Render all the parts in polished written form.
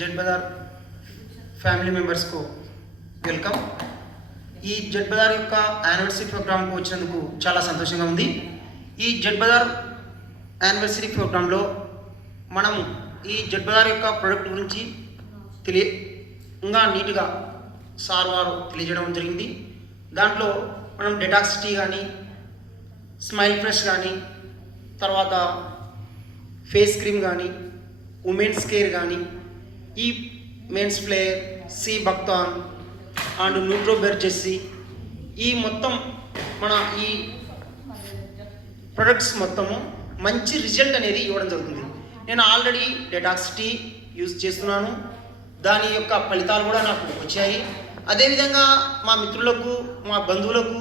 Z Bazaar family మెంబర్స్కు welcome. ఈ Z Bazaar యొక్క యానివర్సరీ ప్రోగ్రామ్కు వచ్చినందుకు చాలా సంతోషంగా ఉంది. ఈ జెడ్ బజార్ యానివర్సరీ ప్రోగ్రాంలో మనం ఈ జెడ్ బజార్ యొక్క ప్రోడక్ట్ గురించి ఇంకా నీట్గా సార్ వారు తెలియజేయడం జరిగింది. దాంట్లో మనం డెటాక్స్ టీ కానీ, స్మైల్ ఫ్రెష్ కానీ, తర్వాత ఫేస్ క్రీమ్ కానీ, ఉమెన్స్ కేర్ కానీ, ఈ men's flair, sea buckthorn and న్యూట్రోబెర్ జెస్సీ, ఈ మొత్తం మన ఈ ప్రొడక్ట్స్ మొత్తము మంచి రిజల్ట్ అనేది ఇవ్వడం జరుగుతుంది. నేను ఆల్రెడీ డెటాక్స్ టీ యూజ్ చేస్తున్నాను, దాని యొక్క ఫలితాలు కూడా నాకు వచ్చాయి. అదేవిధంగా మా మిత్రులకు, మా బంధువులకు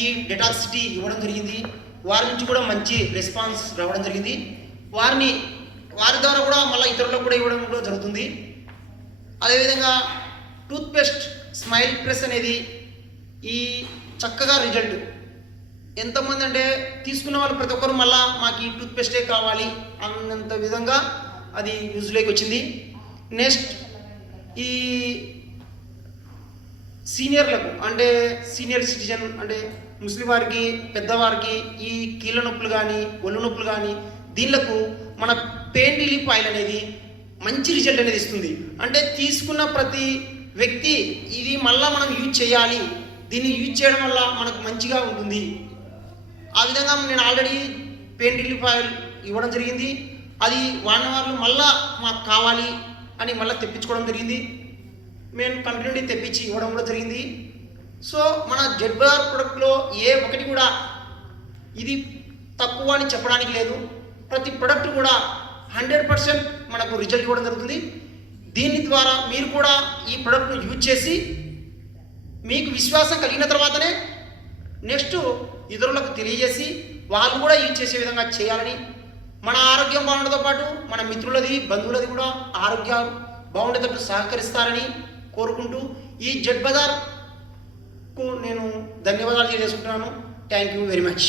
ఈ డెటాక్స్ టీ ఇవ్వడం జరిగింది. వారి నుంచి కూడా మంచి రెస్పాన్స్ రావడం జరిగింది. వారి ద్వారా కూడా మళ్ళీ ఇతరులకు కూడా ఇవ్వడం కూడా జరుగుతుంది. అదేవిధంగా టూత్పేస్ట్ స్మైల్ ప్రెస్ అనేది ఈ చక్కగా రిజల్ట్ ఎంతమంది అంటే తీసుకున్న వాళ్ళు ప్రతి ఒక్కరు మళ్ళీ మాకు ఈ టూత్పేస్టే కావాలి అన్నంత విధంగా అది యూజ్లోకి వచ్చింది. నెక్స్ట్ ఈ సీనియర్లకు అంటే సీనియర్ సిటిజన్ అంటే ముస్లిం వారికి, పెద్దవారికి ఈ కీళ్ళ నొప్పులు కానీ, ఒళ్ళు నొప్పులు కానీ, దీనిలకు మన పెయిన్ రిలీఫ్ ఆయిల్ అనేది మంచి రిజల్ట్ అనేది ఇస్తుంది. అంటే తీసుకున్న ప్రతి వ్యక్తి ఇది మళ్ళీ మనం యూజ్ చేయాలి, దీన్ని యూజ్ చేయడం వల్ల మనకు మంచిగా ఉంటుంది. ఆ విధంగా నేను ఆల్రెడీ పెయిన్ రిలీఫ్ ఆయిల్ ఇవ్వడం జరిగింది. అది వాడిన వాళ్ళు మళ్ళీ మాకు కావాలి అని మళ్ళీ తెప్పించుకోవడం జరిగింది. మేము కంటిన్యూటీ తెప్పించి ఇవ్వడం కూడా జరిగింది. సో మన జెడ్ బజార్ ప్రొడక్ట్లో ఏ ఒకటి కూడా ఇది తక్కువ అని చెప్పడానికి లేదు. ప్రతి ప్రొడక్ట్ కూడా 100% మనకు రిజల్ట్ ఇవ్వడం జరుగుతుంది. దీని ద్వారా మీరు కూడా ఈ ప్రొడక్ట్ను యూజ్ చేసి మీకు విశ్వాసం కలిగిన తర్వాతనే నెక్స్ట్ ఇతరులకు తెలియజేసి వాళ్ళు కూడా యూజ్ చేసే విధంగా చేయాలని, మన ఆరోగ్యం బాగుండటంతో పాటు మన మిత్రులది, బంధువులది కూడా ఆరోగ్యం బాగుండేటట్టు సహకరిస్తారని కోరుకుంటూ ఈ జెడ్ బజార్కు నేను ధన్యవాదాలు తెలియజేసుకుంటున్నాను. Thank you very much.